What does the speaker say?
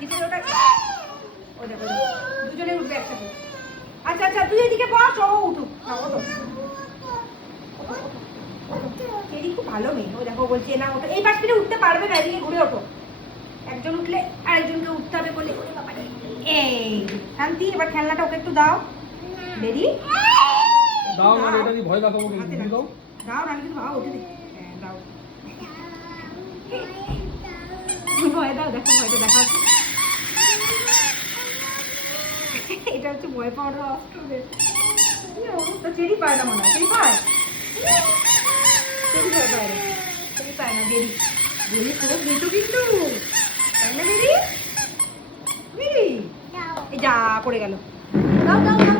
কিচেনে ওটা ও দেখো দুজনে উঠবে একসাথে। আচ্ছা আচ্ছা তুই এদিকে বস, ও উঠুক না ওঠো। চেরি খুব ভালো মেয়ে, ও দেখো বলছে না ওঠো, এই পাশ থেকে উঠতে পারবে না, এদিকে ঘুরে ওঠো। একজন উঠলে আরেকজনকে উঠতে হবে বলে। এই শান্তি, এবার খেলনাটা ওকে একটু দাও। বেরি দাও না, এটা কি ভয় দেখাবো হাতে কি দাও? দাও না কিছু দাও, ওঠে হ্যাঁ দাও। ভয় দাও, দেখো ভয়টা দেখাচ্ছে। এটা হচ্ছে ভয় পাওয়ার অস্ত্রদের। তো চেরি পায় না মনে হয়, চেরি পায়? চেরি ভয় পায় না, চেরি পায় না। বেরি বেরি খুব মৃত্যু কিন্তু, তাই না বেরি? বেরি এই যা পড়ে গেল। দাও দাও দাও